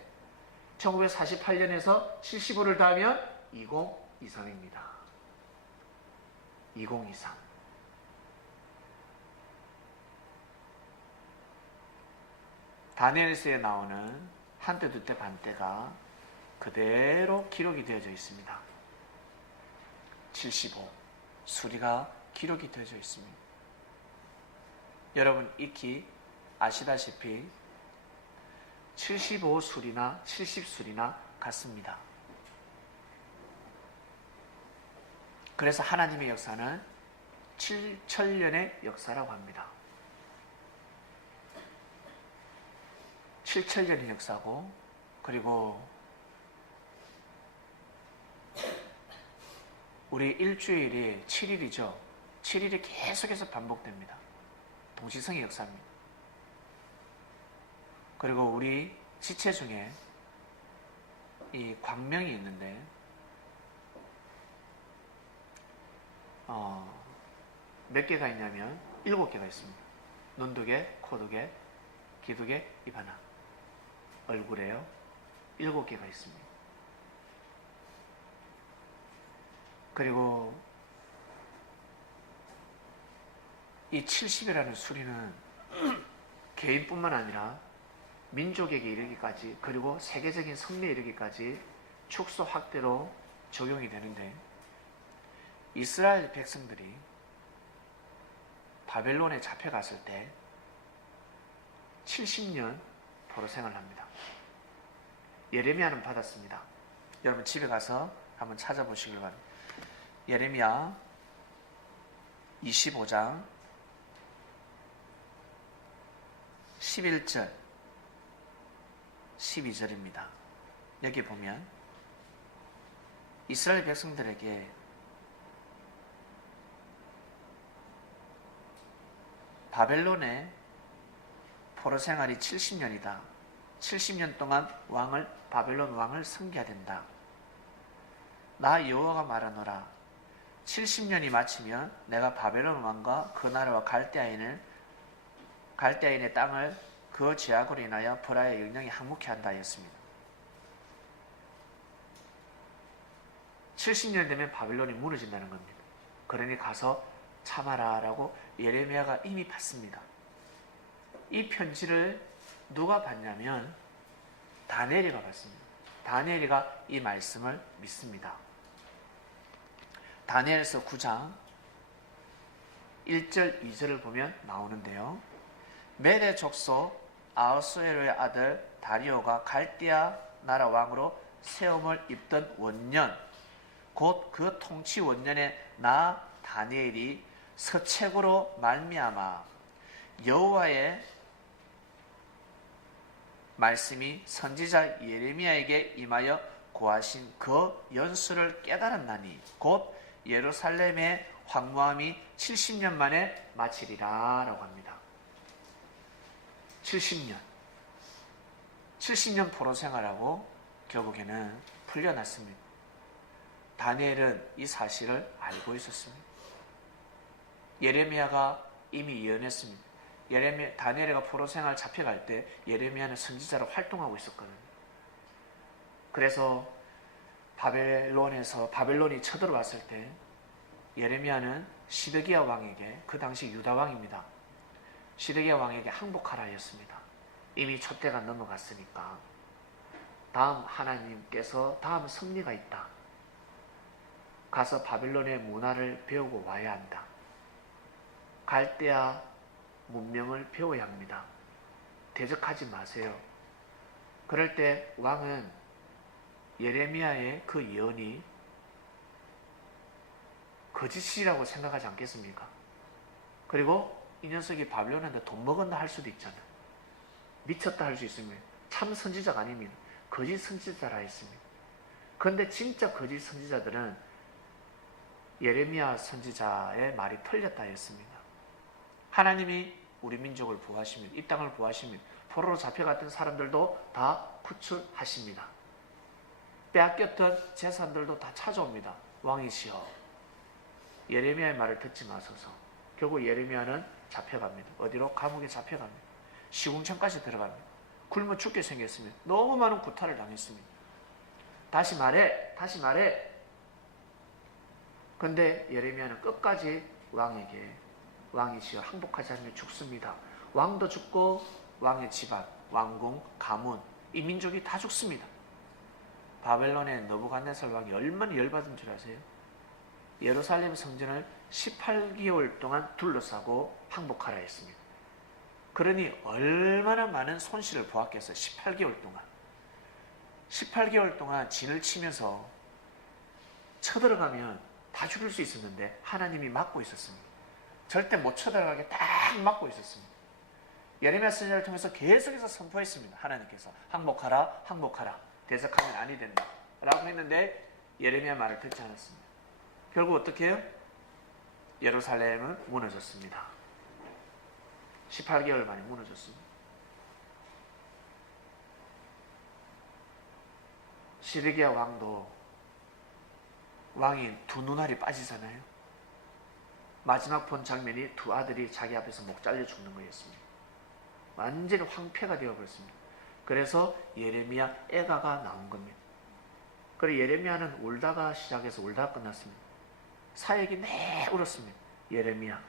1948년에서 75를 더하면 2023입니다. 2023. 다니엘서에 나오는 한때, 두때, 반때가 그대로 기록이 되어져 있습니다. 75 수리가 기록이 되어져 있습니다. 여러분 익히 아시다시피 75수리나 70수리나 같습니다. 그래서 하나님의 역사는 7천년의 역사라고 합니다. 7천년의 역사고, 그리고 우리 일주일이 7일이죠. 7일이 계속해서 반복됩니다. 동시성의 역사입니다. 그리고 우리 지체 중에 이 광명이 있는데 몇 개가 있냐면 7개가 있습니다. 눈 2개, 코 2개, 귀 2개, 입 하나. 얼굴에요. 7개가 있습니다. 그리고 이 70이라는 수리는 개인뿐만 아니라 민족에게 이르기까지, 그리고 세계적인 성리에 이르기까지 축소 확대로 적용이 되는데, 이스라엘 백성들이 바벨론에 잡혀갔을 때 70년 포로 생활을 합니다. 예레미야는 받았습니다. 여러분 집에 가서 한번 찾아보시길 바랍니다. 예레미야 25장 11절 12절입니다. 여기 보면 이스라엘 백성들에게 바벨론의 포로 생활이 70년이다. 70년 동안 바벨론 왕을 섬겨야 된다. 나 여호와가 말하노라. 70년이 마치면 내가 바벨론 왕과 그 나라와 갈대아인의 땅을 그 죄악으로 인하여 벌하여 영영히 항목케 한다 하였습니다. 70년 되면 바벨론이 무너진다는 겁니다. 그러니 가서 참아라라고 예레미야가 이미 받습니다. 이 편지를 누가 받냐면 다니엘이가 받습니다. 다니엘이가 이 말씀을 믿습니다. 다니엘서 9장 1절 2절을 보면 나오는데요. 메대 족속 아하수에로의 아들 다리오가 갈대아 나라 왕으로 세움을 입던 원년, 곧 그 통치 원년에 나 다니엘이 서책으로 말미암아 여호와의 말씀이 선지자 예레미야에게 임하여 고하신 그 연수를 깨달았나니 곧 예루살렘의 황무함이 70년 만에 마치리라 라고 합니다. 70년 포로 생활하고 결국에는 풀려났습니다. 다니엘은 이 사실을 알고 있었습니다. 예레미야가 이미 예언했습니다. 다니엘이가 포로 생활 잡혀갈 때 예레미야는 선지자로 활동하고 있었거든요. 그래서 바벨론이 쳐들어왔을 때 예레미야는 시드기야 왕에게, 그 당시 유다 왕입니다. 시드기야 왕에게 항복하라 하였습니다. 이미 촛대가 넘어갔으니까 다음 하나님께서 다음 승리가 있다. 가서 바벨론의 문화를 배우고 와야 한다. 갈대아 문명을 배워야 합니다. 대적하지 마세요. 그럴 때 왕은 예레미야의 그 예언이 거짓이라고 생각하지 않겠습니까? 그리고 이 녀석이 바벨론한테 돈 먹었나 할 수도 있잖아요. 미쳤다 할 수 있으면 참 선지자가 아닙니다. 거짓 선지자라 했습니다. 그런데 진짜 거짓 선지자들은 예레미야 선지자의 말이 틀렸다 했습니다. 하나님이 우리 민족을 보호하시면, 이 땅을 보호하시면 포로로 잡혀갔던 사람들도 다 구출하십니다. 빼앗겼던 재산들도 다 찾아옵니다. 왕이시여, 예레미야의 말을 듣지 마소서. 결국 예레미야는 잡혀갑니다. 어디로? 감옥에 잡혀갑니다. 시궁창까지 들어갑니다. 굶어 죽게 생겼습니다. 너무 많은 구타를 당했습니다. 다시 말해. 근데 예레미야는 끝까지 왕에게, 왕이시여 항복하지 않으면 죽습니다. 왕도 죽고 왕의 집안, 왕궁, 가문, 이 민족이 다 죽습니다. 바벨론의 느부갓네살 왕이 얼마나 열받은 줄 아세요? 예루살렘 성전을 18개월 동안 둘러싸고 항복하라 했습니다. 그러니 얼마나 많은 손실을 보았겠어요. 18개월 동안. 18개월 동안 진을 치면서 쳐들어가면 다 죽일 수 있었는데 하나님이 막고 있었습니다. 절대 못 쳐들어가게 딱 막고 있었습니다. 예레미야 선지자를 통해서 계속해서 선포했습니다. 하나님께서 항복하라, 항복하라. 대적하면 아니 된다 라고 했는데 예레미야 말을 듣지 않았습니다. 결국 어떻게 해요? 예루살렘은 무너졌습니다. 18개월 만에 무너졌습니다. 시드기야 왕도 왕이 두 눈알이 빠지잖아요. 마지막 본 장면이 두 아들이 자기 앞에서 목 잘려 죽는 거였습니다. 완전히 황폐가 되어버렸습니다. 그래서 예레미야 애가가 나온 겁니다. 그리고 예레미야는 울다가 시작해서 울다가 끝났습니다. 사역이 내 울었습니다. 예레미야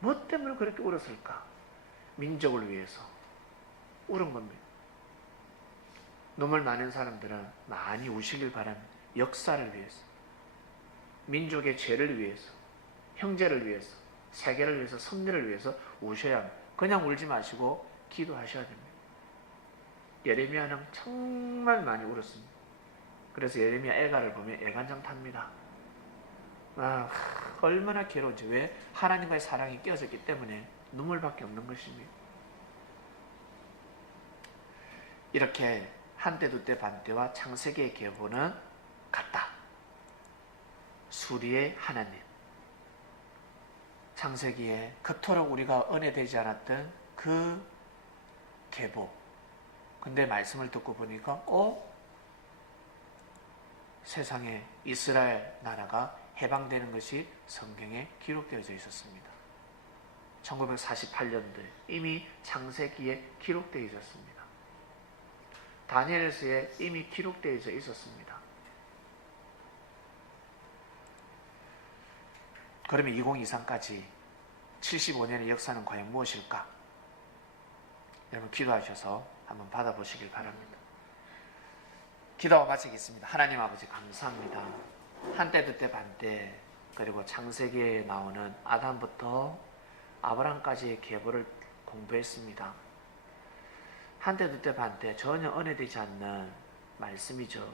뭐 때문에 그렇게 울었을까? 민족을 위해서 울은 겁니다. 눈물 나는 사람들은 많이 우시길 바랍니다. 역사를 위해서, 민족의 죄를 위해서, 형제를 위해서, 세계를 위해서, 섭리를 위해서 우셔야 합니다. 그냥 울지 마시고 기도하셔야 됩니다. 예레미야는 정말 많이 울었습니다. 그래서 예레미야 애가를 보면 애간장 탑니다. 얼마나 괴로운지. 왜? 하나님과의 사랑이 깨어졌기 때문에 눈물밖에 없는 것입니다. 이렇게 한때 두때 반때와 창세기의 계보는 같다. 수리의 하나님, 창세기에 그토록 우리가 은혜되지 않았던 그 계보. 근데 말씀을 듣고 보니까 세상에 이스라엘 나라가 해방되는 것이 성경에 기록되어져 있었습니다. 1948년도에 이미 창세기에 기록되어 있었습니다. 다니엘서에 이미 기록되어져 있었습니다. 그러면 2023까지 75년의 역사는 과연 무엇일까? 여러분 기도하셔서 한번 받아보시길 바랍니다. 기도와 마치겠습니다. 하나님 아버지 감사합니다. 한때 두때 반때 그리고 창세기에 나오는 아담부터 아브람까지의 계보를 공부했습니다. 한때 두때 반때 전혀 은혜되지 않는 말씀이죠.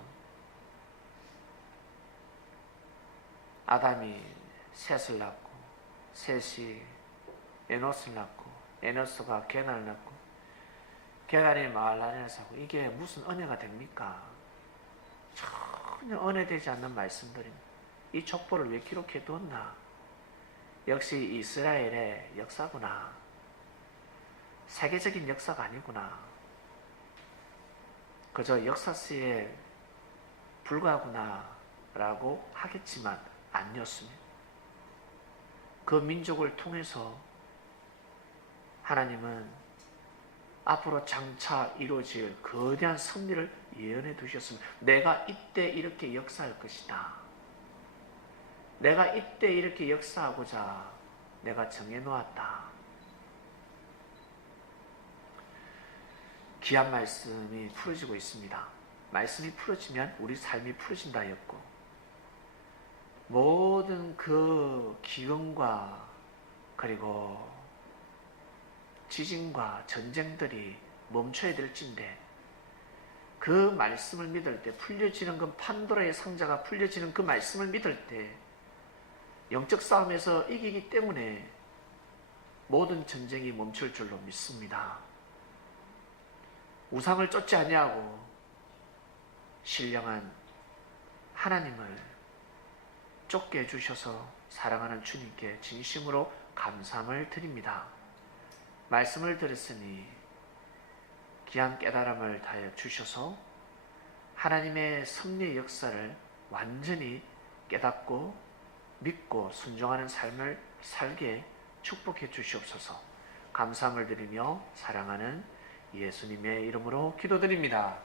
아담이 셋을 낳고 셋이 에노스를 낳고 에노스가 게나를 낳고 게나리 마할라엘을 낳고 이게 무슨 은혜가 됩니까? 전혀 은혜되지 않는 말씀들입니다. 이 족보를 왜 기록해 두었나? 역시 이스라엘의 역사구나. 세계적인 역사가 아니구나. 그저 역사서에 불과하구나 라고 하겠지만 아니었습니다. 그 민족을 통해서 하나님은 앞으로 장차 이루어질 거대한 섭리를 예언해 두셨습니다. 내가 이때 이렇게 역사할 것이다. 내가 이때 이렇게 역사하고자 내가 정해놓았다. 귀한 말씀이 풀어지고 있습니다. 말씀이 풀어지면 우리 삶이 풀어진다였고 모든 그 기근과 그리고 지진과 전쟁들이 멈춰야 될진데 그 말씀을 믿을 때 풀려지는 그 판도라의 상자가 풀려지는 그 말씀을 믿을 때 영적 싸움에서 이기기 때문에 모든 전쟁이 멈출 줄로 믿습니다. 우상을 쫓지 아니하고 신령한 하나님을 쫓게 해주셔서 사랑하는 주님께 진심으로 감사함을 드립니다. 말씀을 들었으니 귀한 깨달음을 다해 주셔서 하나님의 섭리의 역사를 완전히 깨닫고 믿고 순종하는 삶을 살게 축복해 주시옵소서. 감사함을 드리며 사랑하는 예수님의 이름으로 기도드립니다.